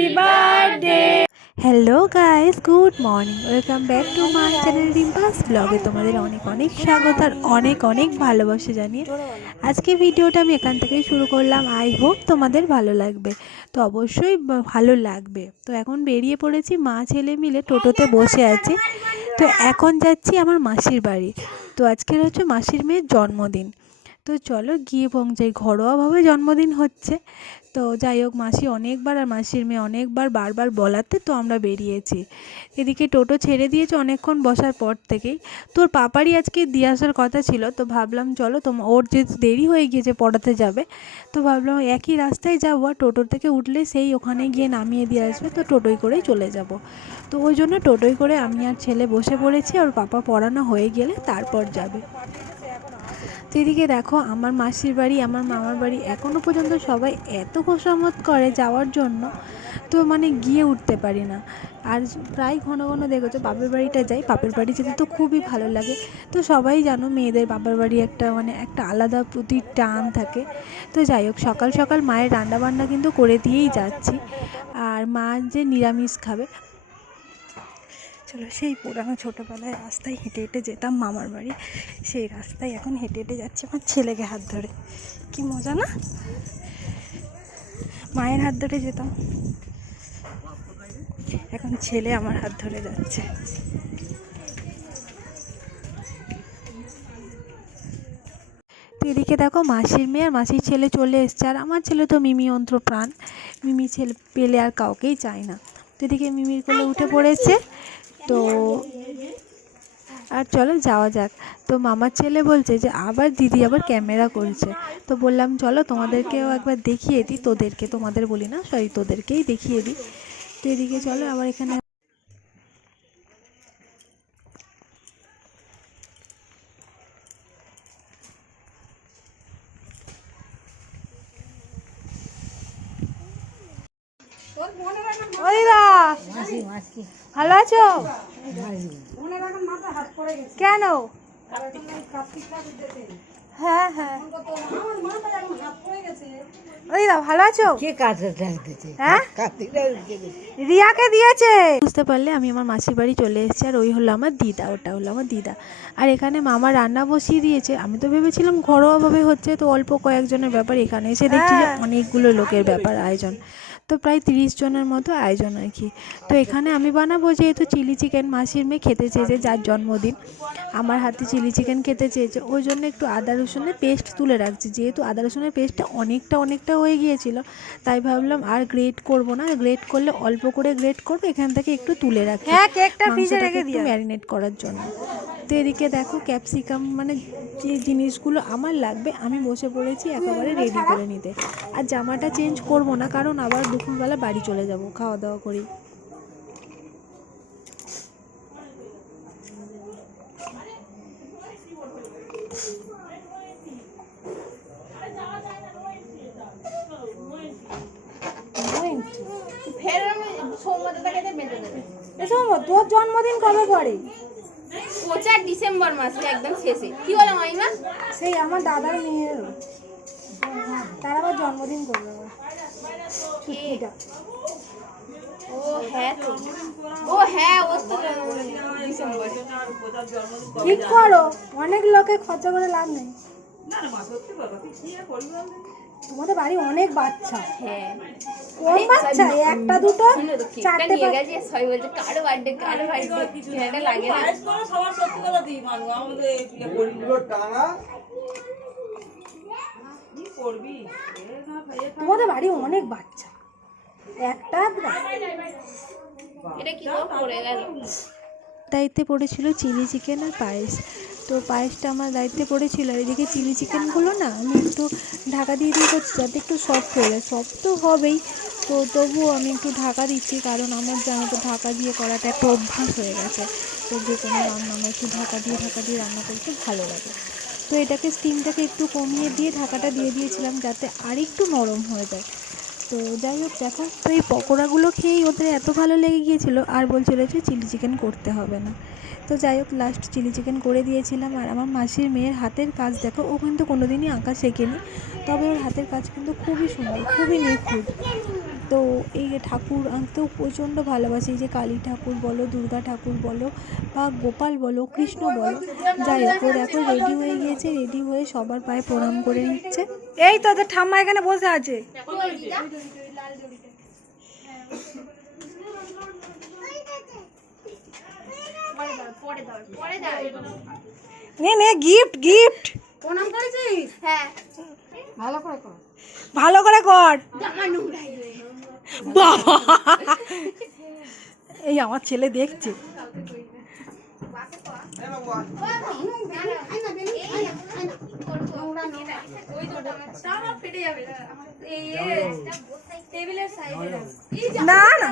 Happy birthday hello guys good morning welcome back to my channel Rimpa's ব্লগে তোমাদের অনেক অনেক স্বাগত আর অনেক অনেক ভালোবাসা জানিয়ে। আজকে ভিডিওটা আমি এখান থেকেই শুরু করলাম। আই হোপ তোমাদের ভালো লাগবে। তো অবশ্যই ভালো লাগবে। তো এখন বেরিয়ে পড়েছি, মা ছেলে মিলে টোটোতে বসে আছি। তো এখন যাচ্ছি আমার মাসির বাড়ি। তো আজকের হচ্ছে মাসির মেয়ের জন্মদিন। তো চলো গিয়ে পৌঁছাই ঘরোয়াভাবে জন্মদিন হচ্ছে। তো যাই হোক, মাসি অনেকবার আর মাসির মেয়ে অনেকবার বারবার বলাতে তো আমরা বেরিয়েছি। এদিকে টোটো ছেড়ে দিয়েছে অনেকক্ষণ বসার পর থেকেই। তোর পাপারই আজকে দিয়ে আসার কথা ছিল, তো ভাবলাম চলো তোমার ওর যে দেরি হয়ে গিয়েছে পড়াতে যাবে। তো ভাবলাম একই রাস্তায় যাব আর টোটোর থেকে উঠলে সেই ওখানে গিয়ে নামিয়ে দিয়ে আসবে, তো টোটোয় করেই চলে যাব। তো ওই জন্য টোটোয় করে আমি আর ছেলে বসে পড়েছি আর পাপা পড়ানো হয়ে গেলে তারপর যাবে। তো দেখো, আমার মাসির বাড়ি, আমার মামার বাড়ি এখনও পর্যন্ত সবাই এত খোসামত করে যাওয়ার জন্য তো মানে গিয়ে উঠতে পারি না। আর প্রায় ঘন ঘন দেখেছ বাপের বাড়িটা যাই, বাপের বাড়ি যেতে তো খুবই ভালো লাগে। তো সবাই জানো মেয়েদের বাপের বাড়ি একটা মানে একটা আলাদা প্রতি টান থাকে। তো যাই হোক, সকাল সকাল মায়ের রান্নাবান্না কিন্তু করে দিয়েই যাচ্ছি। আর মা যে নিরামিষ খাবে চলো, সেই পুরানো ছোটোবেলায় রাস্তায় হেঁটে হেঁটে যেতাম মামার বাড়ি। সেই রাস্তায় এখন হেঁটে হেঁটে যাচ্ছে আমার ছেলেকে হাত ধরে। কি মজা না? মায়ের হাত ধরে যেতাম। এখন ছেলে আমার হাত ধরে যাচ্ছে। এদিকে দেখো, মাসির মেয়ে আর মাসির ছেলে চলে এসছে। আর আমার ছেলে তো মিমি অন্ত্র প্রাণ। মিমি ছেলে পেলে আর কাউকেই চায় না। তো এদিকে মিমির কোলে উঠে পড়েছে। তো আর চলো যাওয়া যাক। তো মামার ছেলে বলছে যে, আবার দিদি আবার ক্যামেরা করছে। তো বললাম, চলো তোমাদেরকেও একবার দেখিয়ে দিই, তোদেরকে তোমাদের বলি না, সরি, তোদেরকেই দেখিয়ে দিই। তো এদিকে চলো, আবার এখানে ভালো আছো? কেন? হ্যাঁ হ্যাঁ। ও দিদা ভালো আছো? কে হ্যাঁ? রিয়াকে দিয়েছে। বুঝতে পারলে আমি আমার মাসির বাড়ি চলে এসেছি আর ওই হলো আমার দিদা ওটা হলো আমার দিদা। আর এখানে মামা রান্না বসিয়ে দিয়েছে। আমি তো ভেবেছিলাম ঘরোয়াভাবে হচ্ছে তো অল্প কয়েকজনের ব্যাপার এখানে এসে দেখছি অনেকগুলো লোকের ব্যাপার আয়োজন। তো প্রায় তিরিশ জনের মতো আয়োজন আর কি। তো এখানে আমি বানাবো যেহেতু চিলি চিকেন মাসির মেয়ে খেতে চেয়েছে যার জন্মদিন। আমার হাতে চিলি চিকেন খেতে চেয়েছে। ওই জন্য একটু আদা রসুনের পেস্ট তুলে রাখছি। যেহেতু আদা রসুনের পেস্টটা অনেকটা অনেকটা হয়ে গিয়েছিল তাই ভাবলাম আর গ্রেট করব না। গ্রেট করলে অল্প করে গ্রেট করব এখান থেকে একটু তুলে রাখি হ্যাঁ, একটু। ম্যারিনেট করার জন্য। তো এদিকে দেখো ক্যাপসিকাম মানে যে জিনিসগুলো আমার লাগবে আমি বসে পড়েছি একেবারে রেডি করে নিতে। আর জামাটা চেঞ্জ করব না কারণ আবার দুপুরবেলা বাড়ি চলে যাব খাওয়া দাওয়া করি। তোর জন্মদিন কবে পড়ে? পঁচার ডিসেম্বর মাসে একদম শেষে। কি বলো মাইমা? সেই আমার দাদার মেয়ের। তার আবার জন্মদিন করবে। আবার। ও হ্যাঁ তো ও হ্যাঁ ও তো ঠিক করো। অনেক লোকে খরচা করে লাভ নেই। তোমাদের বাড়ি অনেক বাচ্চা। হ্যাঁ কোন বাচ্চা? একটা দুটো চারটে গেছে সবাই বলছে কারও বার্থডে কারও বার্থডে এটা লাগে না। তোমাদের বাড়ি অনেক বাচ্চা। একটা দুটো। এটা কি পড়ে গেল। দায়িত্বে পড়েছিল চিলি চিকেন আর পায়েস। তো পায়েসটা আমার দায়িত্বে পড়েছিল। আর এদিকে চিলি চিকেনগুলো না আমি একটু ঢাকা দিয়ে দিয়ে করছি যাতে একটু সফট হয়ে যায়। সফট তো হবেই। তো তবুও আমি একটু ঢাকা দিচ্ছি কারণ আমার জানো তো ঢাকা দিয়ে করাটা একটা অভ্যাস হয়ে গেছে। তো যে কোনো রান্না আমার একটু ঢাকা দিয়ে ঢাকা দিয়ে রান্না করতে ভালো লাগে। তো এটাকে স্টিমটাকে একটু কমিয়ে দিয়ে ঢাকাটা দিয়ে দিয়েছিলাম যাতে আরেকটু নরম হয়ে যায়। তো যাই হোক, দেখো, তো এই পকোড়াগুলো খেয়েই ওদের এত ভালো লেগে গিয়েছিল, আর বলছিল যে চিলি চিকেন করতে হবে না। তো যাই হোক লাস্ট চিলি চিকেন করে দিয়েছিলাম, আর আমার মাসির মেয়ের হাতের কাজ, দেখো, ও কিন্তু কোনোদিনই আঁকা শেখেনি, তবে ওর হাতের কাজ কিন্তু খুবই সুন্দর, খুবই নিখুঁত। তো এই যে ঠাকুর আঁকতেও প্রচণ্ড ভালোবাসি। এই যে কালী ঠাকুর বলো দুর্গা ঠাকুর বলো বা গোপাল বলো কৃষ্ণ বলো যাই হোক দেখো রেডি হয়ে গিয়েছে রেডি হয়ে সবার পায়ে প্রণাম করে নিচ্ছে। এই তো ঠাম্মা এখানে বসে আছে। পরে দাও পরে দাও নে নে গিফট গিফট প্রণাম করেছিস? হ্যাঁ। ভালো করে কর। ভালো করে কর। বাবা। এই আমার ছেলে দেখছে। দাঁড়া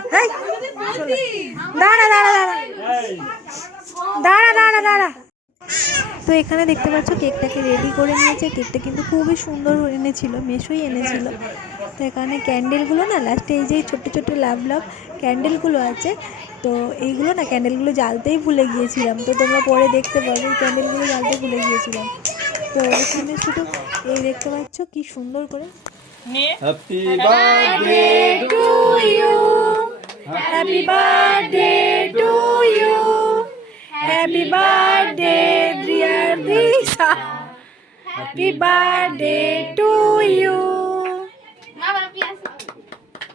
দাঁড়া দাঁড়া। দাঁড়া দাঁড়া দাঁড়া। তো এখানে দেখতে পাচ্ছ কেকটাকে রেডি করে নিয়েছে। কেকটা কিন্তু খুবই সুন্দর এনেছিল মেশোই এনেছিল। তো এখানে ক্যান্ডেলগুলো না লাস্টে এই যে ছোট্ট ছোট্ট লাভ লাভ ক্যান্ডেলগুলো আছে তো এইগুলো না ক্যান্ডেলগুলো জ্বালতেই ভুলে গিয়েছিলাম। তো তোমরা পরে দেখতে পাবে এই ক্যান্ডেলগুলো জ্বালতে ভুলে গিয়েছিলাম। তো এখানে শুধু এই দেখতে পাচ্ছ কি সুন্দর করে। Happy birthday to you happy birthday to you happy birthday Disha happy birthday to you মা বাপি আসো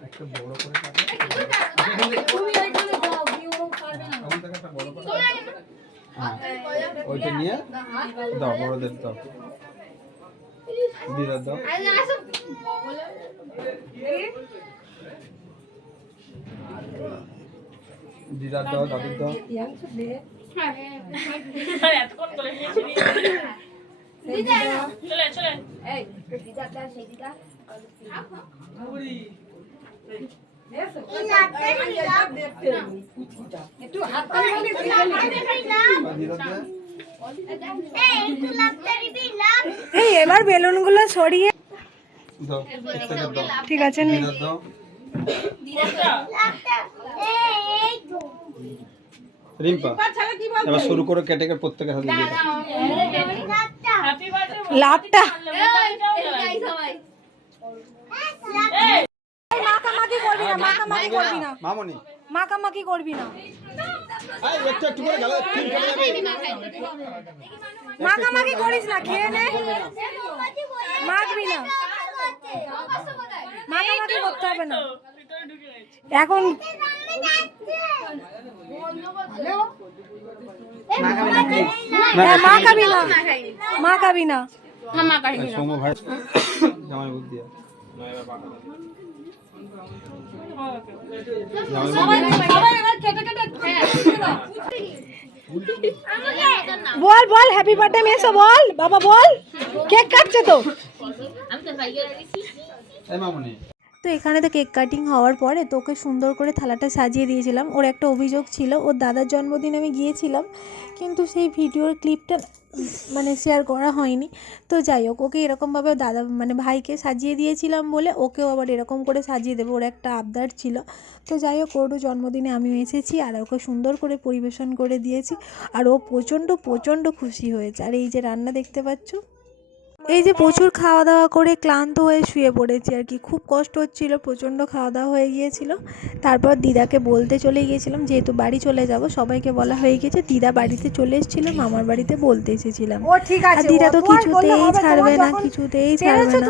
একটা বড় করে কাটো। হ্যাঁ, ওইটা নিয়ে দাও বড়দের দাও। দিদার দাও। দিদার দাও দাদুর দাও। দিদা চলে চলে এই এবার বেলুনগুলো সরিয়ে দাও ঠিক আছে নে। দিদার দাও রিম্পা এবার শুরু করে কেটে কেটে প্রত্যেকের হাতে দিয়ে লাভটা মাখামাখি করবি না মাখামাখি করবি না মামনি মাখামাখি করবি না এই একটু একটু করে গেল তিন কেটে যাবে মাখামাখি করিস না খেয়ে নে মাখবি না মাখামাখি করতে হবে না এখন হ্যাঁ, মাখাবি না মাখাবি না এই সৌম্য ভাই জামাই বুদ্ধি বল বল হ্যাপি বার্থডে মেসো বল বাবা বল। কেক কাটছে তো। এই মামনি। তো এখানে তো কেক কাটিং হওয়ার পরে তোকে সুন্দর করে থালাটা সাজিয়ে দিয়েছিলাম। ওর একটা অভিযোগ ছিল, ওর দাদার জন্মদিন আমি গিয়েছিলাম, কিন্তু সেই ভিডিওর ক্লিপটা মানে শেয়ার করা হয়নি। তো যাই হোক, ওকে এরকমভাবে দাদা মানে ভাইকে সাজিয়ে দিয়েছিলাম বলে ওকেও আবার এরকম করে সাজিয়ে দেবো, ওর একটা আবদার ছিল। তো যাই হোক ওরও জন্মদিনে আমিও এসেছি আর ওকে সুন্দর করে পরিবেশন করে দিয়েছি। আর ও প্রচণ্ড প্রচণ্ড খুশি হয়েছে। আর এই যে রান্না দেখতে পাচ্ছ এই যে প্রচুর খাওয়া দাওয়া করে ক্লান্ত হয়ে শুয়ে পড়েছি আর কি। খুব কষ্ট হচ্ছিল প্রচণ্ড খাওয়া দাওয়া হয়ে গিয়েছিল। তারপর দিদাকে বলতে চলে গিয়েছিলাম যেহেতু বাড়ি চলে যাব সবাইকে বলা হয়ে গেছে দিদা বাড়িতে চলে এসেছিল মামার বাড়িতে বলতে এসেছিলাম। আর দিদা তো কিছুতেই ছাড়বে না কিছুতেই ছাড়বে না।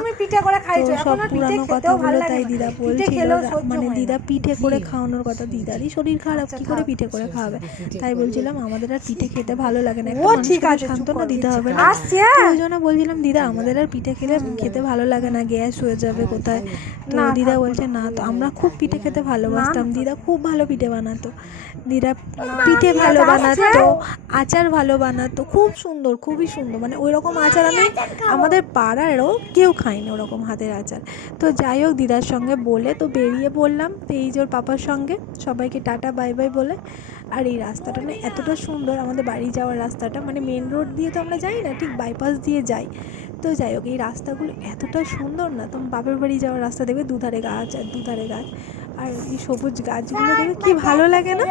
তো সব পুরানো কথাগুলো তাই দিদা বলছিল মানে দিদা পিঠে করে খাওয়ানোর কথা দিদারই শরীর খারাপ কি করে পিঠে করে খাওয়াবে তাই বলছিলাম আমাদের আর পিঠে খেতে ভালো লাগে না একটা মানুষকে ঠিক আছে, চুপ সান্ত্বনা দিতে হবে না। তো হ্যাঁ। ওই জন্য বলছিলাম দিদা আমাদের আর পিঠে খেলে খেতে ভালো লাগে না গ্যাস হয়ে যাবে কোথায়? তো দিদা বলছে না তো আমরা খুব পিঠে খেতে ভালোবাসতাম। দিদা খুব ভালো পিঠে বানাতো। দিদা পিঠে ভালো বানাতো আচার ভালো বানাতো খুব সুন্দর খুবই সুন্দর। মানে ওই রকম আচার আমি আমাদের পাড়ারও কেউ খায়নি ওরকম হাতের আচার। তো যাই হোক দিদার সঙ্গে বলে তো বেরিয়ে পড়লাম। তো এই যে ওর পাপার সঙ্গে সবাইকে টাটা বাই বাই বলে। আর এই রাস্তাটা না এতটা সুন্দর আমাদের বাড়ি যাওয়ার রাস্তাটা। মানে মেন রোড দিয়ে তো আমরা যাই না ঠিক বাইপাস দিয়ে যাই। তো যাই হোক, এই রাস্তাগুলো এতটা সুন্দর না তোমার বাপের বাড়ি যাওয়ার রাস্তা দেখবে দুধারে গাছ আর দুধারে গাছ। আর এই সবুজ গাছগুলো দেখবে কি ভালো লাগে না?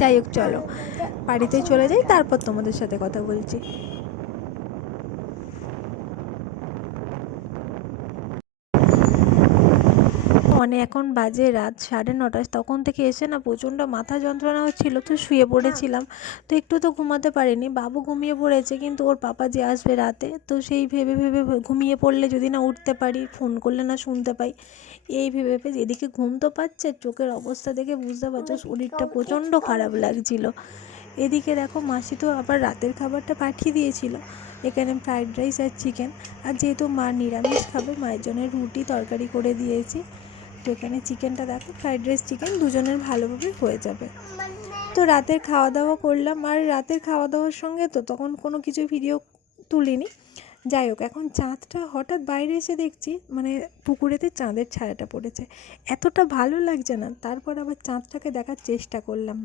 যাই হোক, চলো। বাড়িতে চলে যাই, তারপর তোমাদের সাথে কথা বলছি। মানে এখন বাজে রাত সাড়ে নটা তখন থেকে এসে না প্রচণ্ড মাথা যন্ত্রণা হচ্ছিল তো শুয়ে পড়েছিলাম। তো একটু তো ঘুমাতে পারিনি বাবু ঘুমিয়ে পড়েছে কিন্তু ওর পাপা যে আসবে রাতে তো সেই ভেবে ভেবে ঘুমিয়ে পড়লে যদি না উঠতে পারি ফোন করলে না শুনতে পাই। এই ভেবে ভেবে এদিকে ঘুম তো পাচ্ছে চোখের অবস্থা দেখে বুঝতে পারছ শরীরটা প্রচণ্ড খারাপ লাগছিল। এদিকে দেখো মাসি তো আবার রাতের খাবারটা পাঠিয়ে দিয়েছিল এখানে ফ্রাইড রাইস আর চিকেন। আর যেহেতু মা নিরামিষ খাবে মায়ের জন্য রুটি তরকারি করে দিয়েছি। তো এখানে চিকেনটা দেখো ফ্রাইড রাইস চিকেন দুজনের ভালোভাবে হয়ে যাবে। তো রাতের খাওয়া দাওয়া করলাম, আর রাতের খাওয়া দাওয়ার সঙ্গে তো তখন কোনো কিছু ভিডিও তুলিনি। যাই হোক, এখন চাঁদটা হঠাৎ বাইরে এসে দেখছি মানে পুকুরেতে চাঁদের ছায়াটা পড়েছে। এতটা ভালো লাগছে না, তারপর আবার চাঁদটাকে দেখার চেষ্টা করলাম।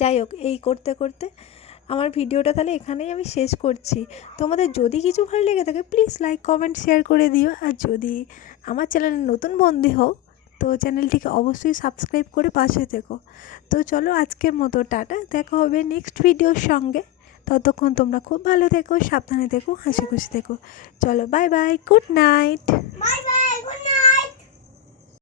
যাই হোক, এই করতে করতে আমার ভিডিওটা তাহলে এখানেই আমি শেষ করছি। তোমাদের যদি কিছু ভালো লেগে থাকে প্লিজ লাইক কমেন্ট শেয়ার করে দিও। আর যদি আমার চ্যানেলে নতুন বন্ধু হও তো চ্যানেলটিকে অবশ্যই সাবস্ক্রাইব করে পাশে থেকো। তো চলো আজকের মতো টাটা, দেখা হবে নেক্সট ভিডিওর সঙ্গে। ততক্ষণ তোমরা খুব ভালো থেকো, সাবধানে থেকো হাসি খুশি থেকো। চলো bye bye good night bye bye good